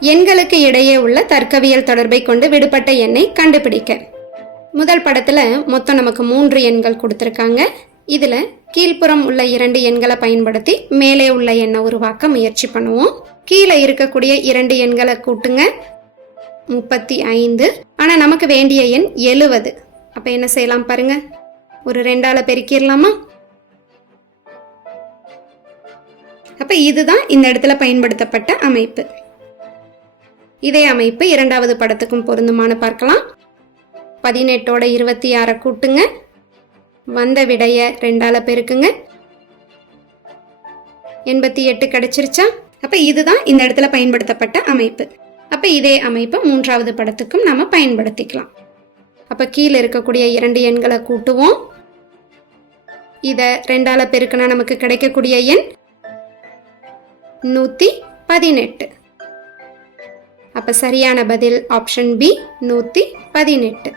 எண்களுக்கு இடையே உள்ள தர்க்கவியல் தொடர்பை கொண்டு விடுபட்ட எண்ணை கண்டுபிடிக்க. முதல் படத்துல மொத்தம் நமக்கு மூன்று எண்கள் கொடுத்துருக்காங்க. இதுல கீழ்ப்புறம் உள்ள இரண்டு எண்களை பயன்படுத்தி மேலே உள்ள எண்ணை உருவாக்க முயற்சி பண்ணுவோம். கீழே இருக்கக்கூடிய இரண்டு எண்களை கூட்டுங்க. முப்பத்தி ஐந்து. ஆனா நமக்கு வேண்டிய எண் எழுவது. அப்ப என்ன செய்யலாம் பாருங்க. ஒரு ரெண்டால பெருக்கிடலாமா? அப்ப இதுதான் இந்த இடத்துல பயன்படுத்தப்பட்ட அமைப்பு. இதே அமைப்பு இரண்டாவது படத்துக்கும் பொருந்துமான பார்க்கலாம். பதினெட்டோட இருபத்தி ஆறை கூட்டுங்க. வந்த விடைய ரெண்டால பெருக்குங்க. எண்பத்தி எட்டு கிடைச்சிருச்சா? அப்போ இதுதான் இந்த இடத்துல பயன்படுத்தப்பட்ட அமைப்பு. அப்போ இதே அமைப்பு மூன்றாவது படத்துக்கும் நாம் பயன்படுத்திக்கலாம். அப்போ கீழே இருக்கக்கூடிய இரண்டு எண்களை கூட்டுவோம். இதை ரெண்டால பெருக்கினா நமக்கு கிடைக்கக்கூடிய எண் நூற்றி பதினெட்டு. அப்போ சரியான பதில் ஆப்ஷன் பி நூற்றி பதினெட்டு.